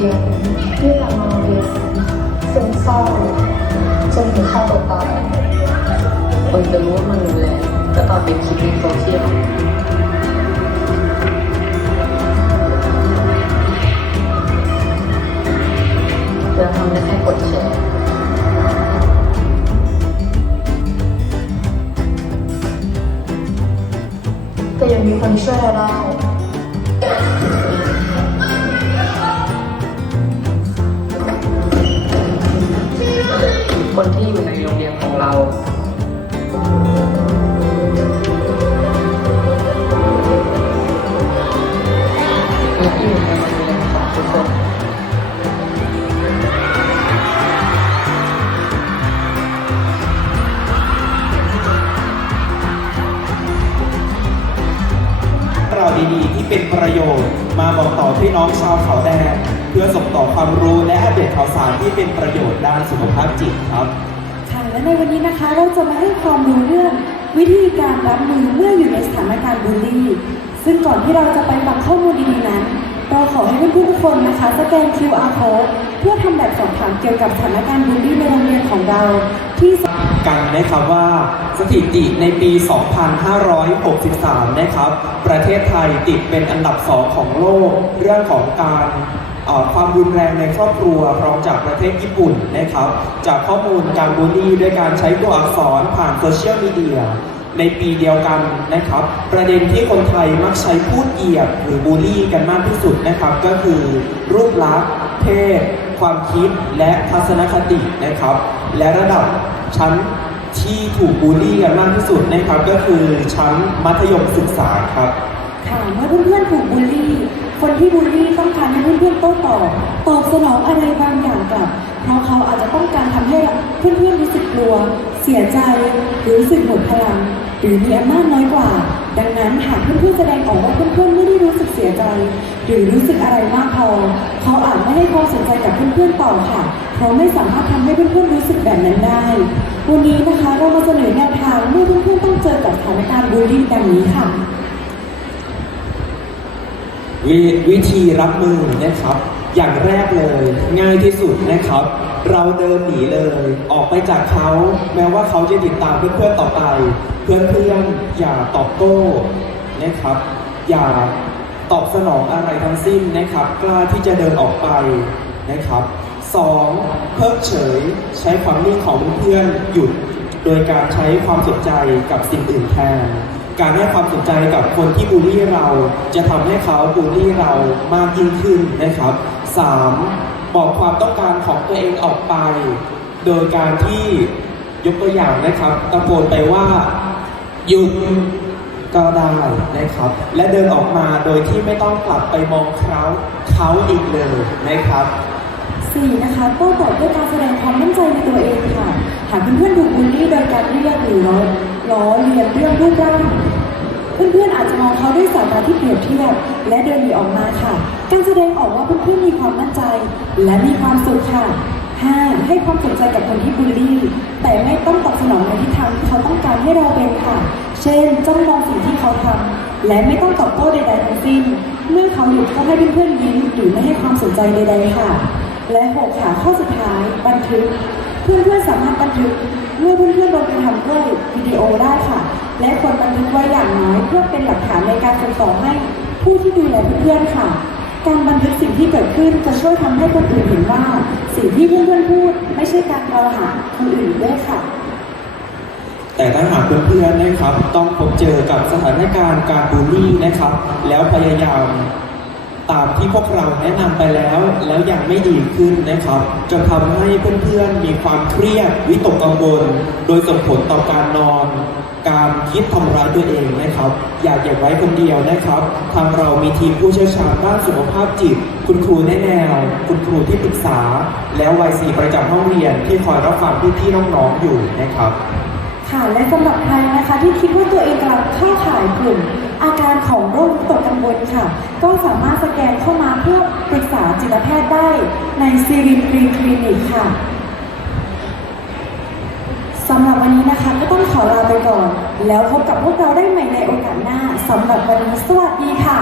เรียนไม่อยากมาโรงเรียนซึมเศร้าจนถึงฆ่าตัวตายคนจะรู้ว่ามันรุนแรงก็ตอนเป็นคลิปในโซเชียลเราทำได้แค่กดแชร์แต่ยังมีคนช่วยเราได้ เป็นประโยชน์ มาบอกต่อพี่น้องชาวเขาแดงเพื่อส่งต่อความรู้และอัปเดตข่าวสารที่เป็นประโยชน์ด้านสุขภาพจิตครับค่ะและในวันนี้นะคะเราจะมาให้ความรู้เรื่องวิธีการรับมือเมื่ออยู่ในสถานการณ์บูลลี่ ซึ่งก่อนที่เราจะไปฟังข้อมูลดีๆนั้น เราขอให้เพื่อนๆทุกคนนะคะสแกน QR code เพื่อทำแบบสอบถามเกี่ยวกับสถานการณ์บูลลี่ในโรงเรียนของเรา ที่กันนะครับว่าสถิติในปี 2563 นะครับ ประเทศไทยติดเป็นอันดับสองของโลก เรื่องของการความรุนแรงในครอบครัวรองจากประเทศญี่ปุ่นนะครับ จากข้อมูลการบูลลี่ด้วยการใช้ตัวอักษรผ่านโซเชียลมีเดียในปีเดียวกันนะครับ ประเด็นที่คนไทยมักใช้พูดเหยียดหรือบูลลี่กันมากที่สุดนะครับ ก็คือรูปลักษณ์ เพศ ความคิดและทัศนคตินะครับ และระดับชั้นที่ถูกบูลลี่กันมากที่สุดนะครับก็คือชั้นมัธยมศึกษาครับ ค่ะเมื่อเพื่อนๆถูกบูลลี่ คนที่บูลลี่ต้องการให้เพื่อนๆโต้ตอบตอบสนองอะไรบางอย่างกลับเพราะเขาอาจจะต้องการทำให้เพื่อนๆรู้สึกกลัว เสียใจหรือรู้สึกหมดพลังหรือมีอำนาจน้อยกว่า ดังนั้นหากเพื่อนๆแสดงออกว่าเพื่อนๆไม่ได้รู้สึกเสียใจ หรือรู้สึกอะไรมากพอ เขาอาจไม่ให้ความสนใจกับเพื่อนๆต่อค่ะ เพราะไม่สามารถทำให้เพื่อนๆรู้สึกแบบนั้นได้ วันนี้นะคะเรามาเสนอแนวทางเมื่อเพื่อนๆต้องเจอกับสถานการณ์บูลลี่ดังนี้ค่ะววิธีรับมือนะครับ อย่างแรกเลย ง่ายที่สุดนะครับ เราเดินหนีเลย ออกไปจากเขาแม้ว่าเขาจะติดตามเพื่อนๆต่อไป เพื่อนๆอย่าตอบโต้นะครับ อย่าตอบสนองอะไรทั้งสิ้นนะครับ กล้าที่จะเดินออกไปนะครับสองเพิกเฉยใช้ความนิ่งของเพื่อนหยุด โดยการใช้ความสนใจกับสิ่งอื่นแทน การให้ความสนใจกับคนที่บูลลี่เรา จะทำให้เขาบูลลี่เรามากยิ่งขึ้นนะครับ 3. บอกความต้องการของตัวเองออกไป โดยการที่ยกตัวอย่างนะครับตะโกนไปว่าหยุดก็ได้นะครับ และเดินออกมาโดยที่ไม่ต้องกลับไปมองเขาเขาอีกเลยนะครับสี่นะคะโต้ตอบด้วยการแสดงความมั่นใจในตัวเองค่ะ หากเพื่อนๆถูกบูลลี่โดยการเรียกหรือล้อล้อเลียนเรื่องรูปร่างเพื่อนๆอาจจะมองเขาด้วยสายตาที่เปรียบเทียบและเดินหนีออกมาค่ะ การแสดงออกว่าเพื่อนๆมีความมั่นใจ และมีความสุขค่ะห้าให้ความสนใจกับคนที่บูลลี่ แต่ไม่ต้องตอบสนองในทิศทางที่เขาต้องการให้เราเป็นค่ะ เช่นจ้องมองสิ่งที่เขาทำและไม่ต้องตอบโต้ใดๆทั้งสิ้น เมื่อเขาหยุดก็ให้เพื่อนๆยิ้มหรือไม่ให้ความสนใจใดๆค่ะ และหกค่ะข้อสุดท้ายบันทึก เพื่อนๆสามารถบันทึกเมื่อเพื่อนๆโดนกระทำด้วยวิดีโอได้ค่ะ และควรบันทึกไว้อย่างน้อยเพื่อเป็นหลักฐานในการส่งต่อให้ผู้ที่ดูแลเพื่อนๆค่ะ การบันทึกสิ่งที่เกิดขึ้นจะช่วยทำให้คนอื่นเห็นว่า สิ่งที่เพื่อนๆพูด ไม่ใช่การกล่าวหาคนอื่นด้วยค่ะแต่ถ้าหากเพื่อนๆนะครับ ต้องพบเจอกับสถานการณ์การบูลลี่นะครับ แล้วพยายาม ตามที่พวกเราแนะนำไปแล้ว แล้วยังไม่ดีขึ้นนะครับจนทำให้เพื่อนๆมีความเครียดวิตกกังวล โดยส่งผลต่อการนอน การคิดทำร้ายตัวเองนะครับ อย่าเก็บไว้คนเดียวนะครับ ทางเรามีทีมผู้เชี่ยวชาญด้านสุขภาพจิต คุณครูแนะแนว คุณครูที่ปรึกษา แล้ววัยสี่ประจำห้องเรียนที่คอยรับฟังพี่ๆน้องๆอยู่นะครับ ค่ะและสำหรับใครนะคะที่คิดว่าตัวเองกำลังเข้าข่ายกลุ่ม อาการของโร ควิตกกังวลค่ะ ก็สามารถสแกนเข้ามาเพื่อปรึกษาจิตแพทย์ได้ในซีรินกรีนคลินิกค่ะสำหรับวันนี้นะคะก็ต้องขอลาไปก่อน แล้วพบกับพวกเราได้ใหม่ในโอกาสหน้าสำหรับวันนี้สวัสดีค่ะ